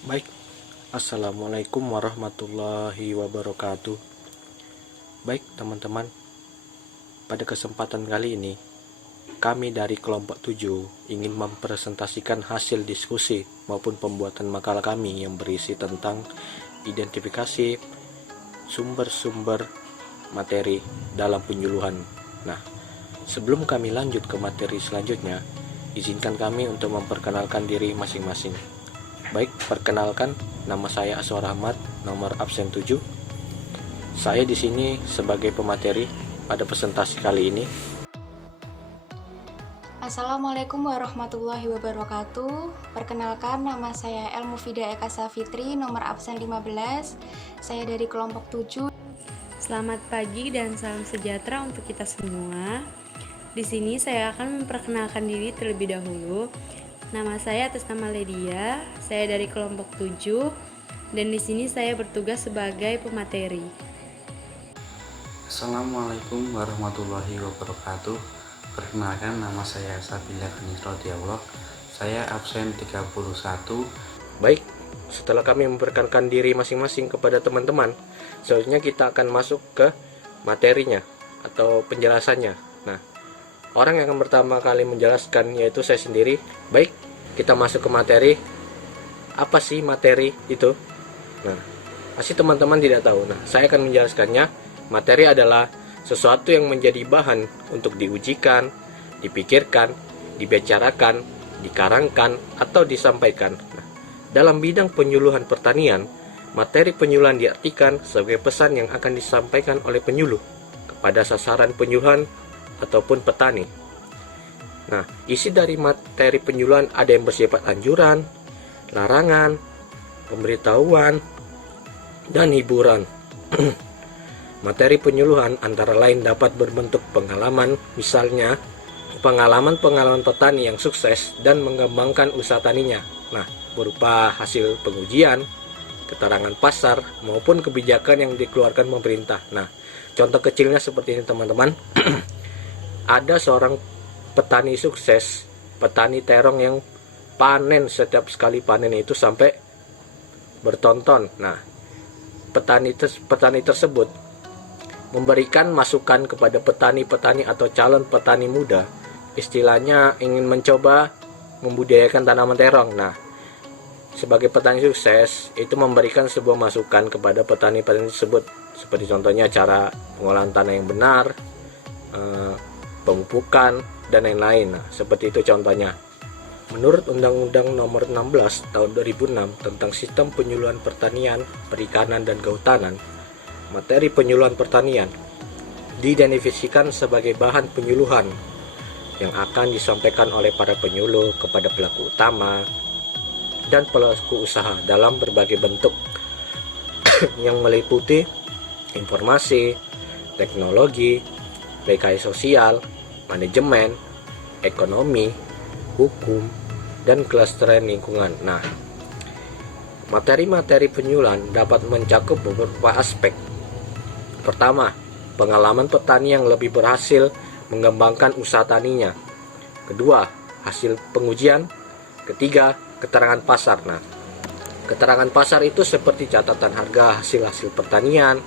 Baik, Assalamualaikum warahmatullahi wabarakatuh. Baik teman-teman, pada kesempatan kali ini kami dari kelompok 7 ingin mempresentasikan hasil diskusi maupun pembuatan makalah kami yang berisi tentang identifikasi sumber-sumber materi dalam penyuluhan. Nah, sebelum kami lanjut ke materi selanjutnya, izinkan kami untuk memperkenalkan diri masing-masing. Baik, perkenalkan, nama saya Aswar Ahmad, nomor absen 7. Saya di sini sebagai pemateri pada presentasi kali ini. Assalamualaikum warahmatullahi wabarakatuh. Perkenalkan, nama saya El Mufida Eka Safitri, nomor absen 15. Saya dari kelompok 7. Selamat pagi dan salam sejahtera untuk kita semua. Di sini saya akan memperkenalkan diri terlebih dahulu. Nama saya atas nama Ledia. Saya dari kelompok 7 dan di sini saya bertugas sebagai pemateri. Assalamualaikum warahmatullahi wabarakatuh. Perkenalkan, nama saya Sabila Ganis Rodiallah. Saya absen 31. Baik, setelah kami memperkenalkan diri masing-masing kepada teman-teman, selanjutnya kita akan masuk ke materinya atau penjelasannya. Nah, orang yang akan pertama kali menjelaskan yaitu saya sendiri. Baik, kita masuk ke materi. Apa sih materi itu? Nah, pasti teman-teman tidak tahu. Nah, saya akan menjelaskannya. Materi adalah sesuatu yang menjadi bahan untuk diujikan, dipikirkan, dibicarakan, dikarangkan, atau disampaikan. Nah, dalam bidang penyuluhan pertanian, materi penyuluhan diartikan sebagai pesan yang akan disampaikan oleh penyuluh kepada sasaran penyuluhan ataupun petani. Nah, isi dari materi penyuluhan ada yang bersifat anjuran, larangan, pemberitahuan, dan hiburan. Materi penyuluhan antara lain dapat berbentuk pengalaman, misalnya pengalaman-pengalaman petani yang sukses dan mengembangkan usaha taninya. Nah, berupa hasil pengujian, keterangan pasar, maupun kebijakan yang dikeluarkan pemerintah. Nah, contoh kecilnya seperti ini teman-teman. Ada seorang petani sukses, petani terong yang panen setiap sekali panen itu sampai bertonton. Nah, petani tersebut memberikan masukan kepada petani-petani atau calon petani muda, istilahnya ingin mencoba membudidayakan tanaman terong. Nah, sebagai petani sukses itu memberikan sebuah masukan kepada petani-petani tersebut, seperti contohnya cara pengolahan tanah yang benar, pemupukan, dan lain-lain. Nah, seperti itu contohnya. Menurut Undang-Undang Nomor 16 Tahun 2006 tentang Sistem Penyuluhan Pertanian, Perikanan, dan Kehutanan, materi penyuluhan pertanian diidentifikasikan sebagai bahan penyuluhan yang akan disampaikan oleh para penyuluh kepada pelaku utama dan pelaku usaha dalam berbagai bentuk yang meliputi informasi, teknologi, rekayasa sosial, manajemen, ekonomi, hukum, dan kelestarian lingkungan. Nah, materi-materi penyuluhan dapat mencakup beberapa aspek. Pertama, pengalaman petani yang lebih berhasil mengembangkan usaha taninya. Kedua, hasil pengujian. Ketiga, keterangan pasar. Nah, keterangan pasar itu seperti catatan harga hasil-hasil pertanian,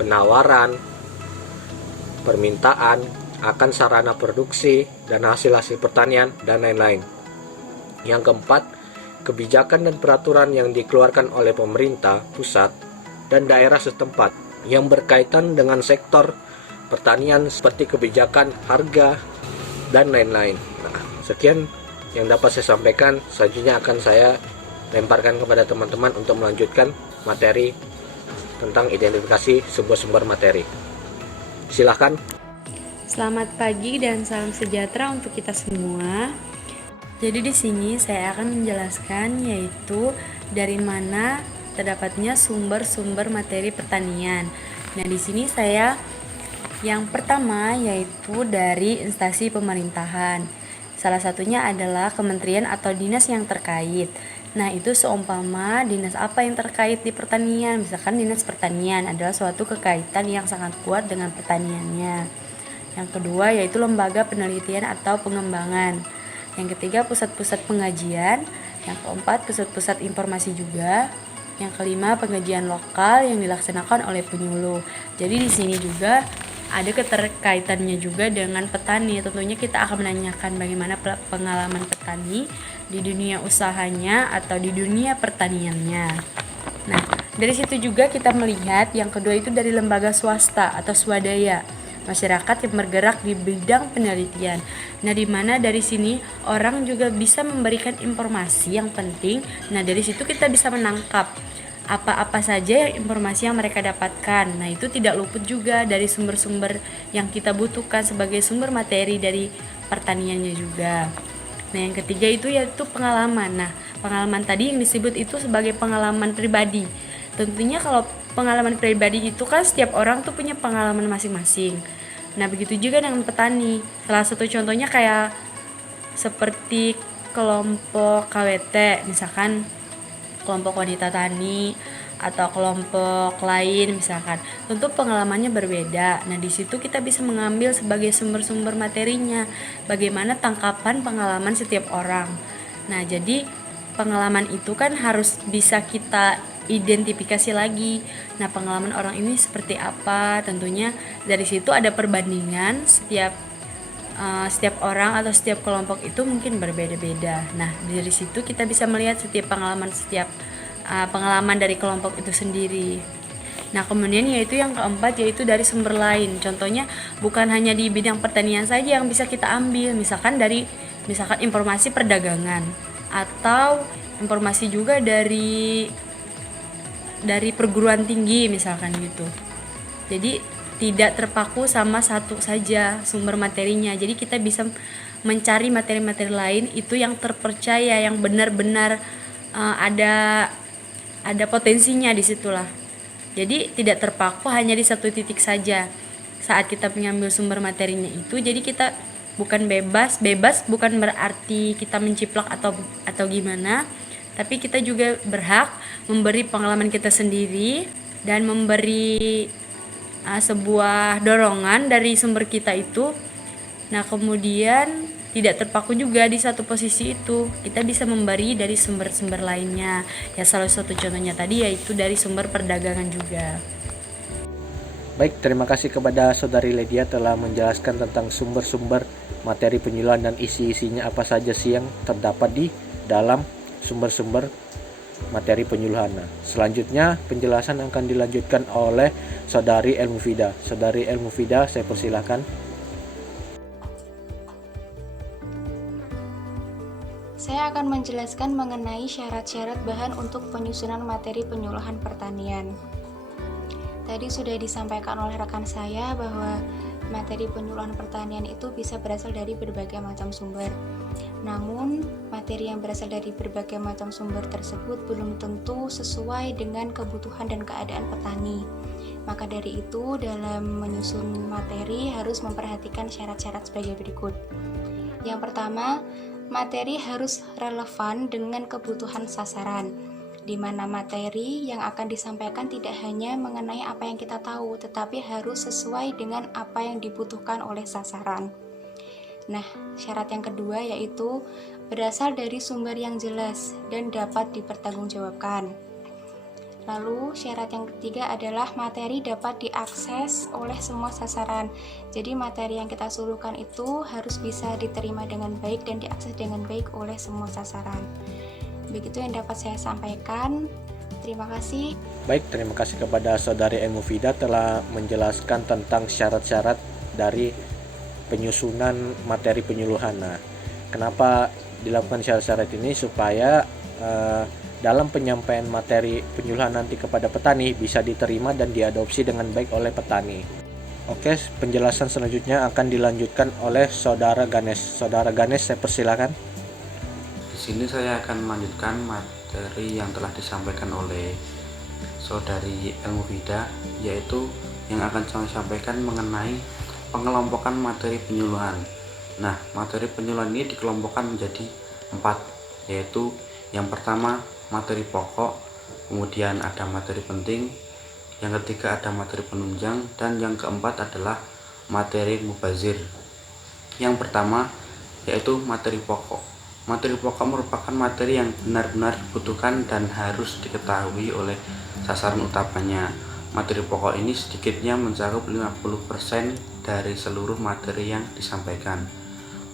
penawaran, permintaan akan sarana produksi dan hasil-hasil pertanian, dan lain-lain. Yang keempat, kebijakan dan peraturan yang dikeluarkan oleh pemerintah pusat dan daerah setempat yang berkaitan dengan sektor pertanian seperti kebijakan harga dan lain-lain. Nah, sekian yang dapat saya sampaikan. Selanjutnya akan saya lemparkan kepada teman-teman untuk melanjutkan materi tentang identifikasi sebuah sumber materi. Silahkan. Selamat pagi dan salam sejahtera untuk kita semua. Jadi di sini saya akan menjelaskan yaitu dari mana terdapatnya sumber-sumber materi pertanian. Nah, di sini saya yang pertama yaitu dari instansi pemerintahan. Salah satunya adalah kementerian atau dinas yang terkait. Nah, itu seumpama dinas apa yang terkait di pertanian. Misalkan dinas pertanian adalah suatu kekaitan yang sangat kuat dengan pertaniannya. Yang kedua yaitu lembaga penelitian atau pengembangan. Yang ketiga pusat-pusat pengajian. Yang keempat, pusat-pusat informasi juga. Yang kelima, pengajian lokal yang dilaksanakan oleh penyuluh. Jadi di sini juga ada keterkaitannya juga dengan petani. Tentunya kita akan menanyakan bagaimana pengalaman petani di dunia usahanya atau di dunia pertaniannya. Nah, dari situ juga kita melihat yang kedua itu dari lembaga swasta atau swadaya, masyarakat yang bergerak di bidang penelitian. Nah, di mana dari sini orang juga bisa memberikan informasi yang penting. Nah, dari situ kita bisa menangkap apa-apa saja yang informasi yang mereka dapatkan. Nah, itu tidak luput juga dari sumber-sumber yang kita butuhkan sebagai sumber materi dari pertaniannya juga. Nah, yang ketiga itu yaitu pengalaman. Nah, pengalaman tadi yang disebut itu sebagai pengalaman pribadi. Tentunya kalau pengalaman pribadi itu kan setiap orang tuh punya pengalaman masing-masing. Nah, begitu juga dengan petani. Salah satu contohnya kayak seperti kelompok KWT, misalkan kelompok wanita tani atau kelompok lain misalkan. Tentu pengalamannya berbeda. Nah, di situ kita bisa mengambil sebagai sumber-sumber materinya, bagaimana tangkapan pengalaman setiap orang. Nah, jadi pengalaman itu kan harus bisa kita identifikasi lagi. Nah, pengalaman orang ini seperti apa? Tentunya dari situ ada perbandingan setiap orang atau setiap kelompok itu mungkin berbeda-beda. Nah, dari situ kita bisa melihat setiap pengalaman dari kelompok itu sendiri. Nah, kemudian yaitu yang keempat yaitu dari sumber lain. Contohnya bukan hanya di bidang pertanian saja yang bisa kita ambil, misalkan informasi perdagangan atau informasi juga dari perguruan tinggi misalkan gitu. Jadi tidak terpaku sama satu saja sumber materinya. Jadi kita bisa mencari materi-materi lain itu yang terpercaya, yang benar-benar ada potensinya di situlah. Jadi tidak terpaku hanya di satu titik saja. Saat kita mengambil sumber materinya itu, jadi kita bukan bebas bukan berarti kita menciplak atau gimana, tapi kita juga berhak memberi pengalaman kita sendiri dan memberi sebuah dorongan dari sumber kita itu. Nah, kemudian tidak terpaku juga di satu posisi itu, kita bisa memberi dari sumber-sumber lainnya. Ya, salah satu contohnya tadi yaitu dari sumber perdagangan juga. Baik, terima kasih kepada Saudari Ledia telah menjelaskan tentang sumber-sumber materi penyuluhan dan isi-isinya apa saja sih yang terdapat di dalam sumber-sumber materi penyuluhan. Selanjutnya penjelasan akan dilanjutkan oleh Saudari Elmufida. Saudari Elmufida, saya persilakan. Saya akan menjelaskan mengenai syarat-syarat bahan untuk penyusunan materi penyuluhan pertanian. Tadi sudah disampaikan oleh rekan saya bahwa materi penyuluhan pertanian itu bisa berasal dari berbagai macam sumber. Namun, materi yang berasal dari berbagai macam sumber tersebut belum tentu sesuai dengan kebutuhan dan keadaan petani. Maka dari itu, dalam menyusun materi harus memperhatikan syarat-syarat sebagai berikut. Yang pertama, materi harus relevan dengan kebutuhan sasaran, di mana materi yang akan disampaikan tidak hanya mengenai apa yang kita tahu, tetapi harus sesuai dengan apa yang dibutuhkan oleh sasaran. Nah, syarat yang kedua yaitu berasal dari sumber yang jelas dan dapat dipertanggungjawabkan. Lalu syarat yang ketiga adalah materi dapat diakses oleh semua sasaran. Jadi materi yang kita suruhkan itu harus bisa diterima dengan baik dan diakses dengan baik oleh semua sasaran. Begitu yang dapat saya sampaikan. Terima kasih. Baik, terima kasih kepada Saudari Elmufida telah menjelaskan tentang syarat-syarat dari penyusunan materi penyuluhan. Nah, kenapa dilakukan syarat-syarat ini? Supaya dalam penyampaian materi penyuluhan nanti kepada petani bisa diterima dan diadopsi dengan baik oleh petani. Oke, penjelasan selanjutnya akan dilanjutkan oleh Saudara Ganes. Saudara Ganes, saya persilakan. Di sini saya akan melanjutkan materi yang telah disampaikan oleh Saudari Elmufida, yaitu yang akan saya sampaikan mengenai pengelompokan materi penyuluhan. Nah, materi penyuluhan ini dikelompokkan menjadi 4, yaitu yang pertama materi pokok, kemudian ada materi penting, yang ketiga ada materi penunjang, dan yang keempat adalah materi mubazir. Yang pertama yaitu materi pokok. Materi pokok merupakan materi yang benar-benar dibutuhkan dan harus diketahui oleh sasaran utamanya. Materi pokok ini sedikitnya mencakup 50% dari seluruh materi yang disampaikan.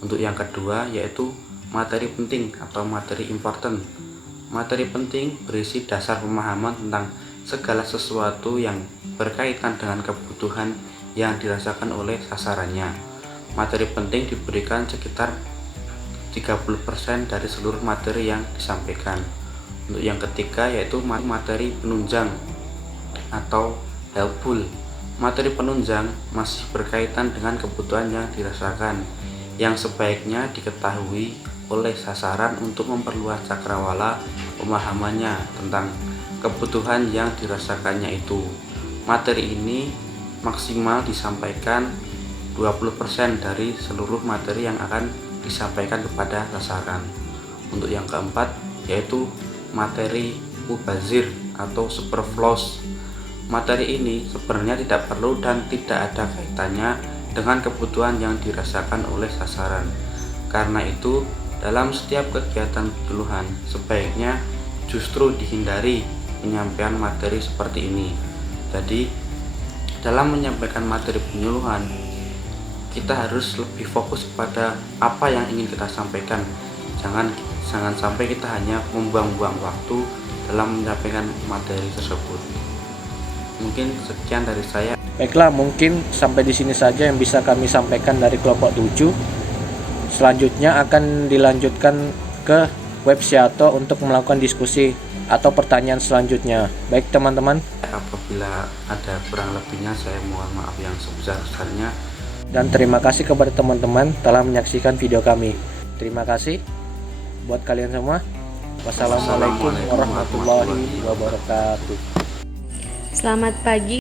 Untuk yang kedua yaitu materi penting atau materi important. Materi penting berisi dasar pemahaman tentang segala sesuatu yang berkaitan dengan kebutuhan yang dirasakan oleh sasarannya. Materi penting diberikan sekitar 30% dari seluruh materi yang disampaikan. Untuk yang ketiga yaitu materi penunjang atau helpful. Materi penunjang masih berkaitan dengan kebutuhan yang dirasakan, yang sebaiknya diketahui oleh sasaran untuk memperluas cakrawala pemahamannya tentang kebutuhan yang dirasakannya itu. Materi ini maksimal disampaikan 20% dari seluruh materi yang akan disampaikan kepada sasaran. Untuk yang keempat yaitu materi mubazir atau superfluous. Materi ini sebenarnya tidak perlu dan tidak ada kaitannya dengan kebutuhan yang dirasakan oleh sasaran. Karena itu, dalam setiap kegiatan penyuluhan sebaiknya justru dihindari penyampaian materi seperti ini. Jadi, dalam menyampaikan materi penyuluhan, kita harus lebih fokus kepada apa yang ingin kita sampaikan. Jangan sampai kita hanya membuang-buang waktu dalam menyampaikan materi tersebut. Mungkin sekian dari saya. Baiklah, mungkin sampai di sini saja yang bisa kami sampaikan dari kelompok 7. Selanjutnya akan dilanjutkan ke web Syato untuk melakukan diskusi atau pertanyaan selanjutnya. Baik teman-teman, Apabila ada kurang lebihnya saya mohon maaf yang sebesar-besarnya. dan terima kasih kepada teman-teman telah menyaksikan video kami. Terima kasih buat kalian semua. Wassalamualaikum warahmatullahi wabarakatuh. Selamat pagi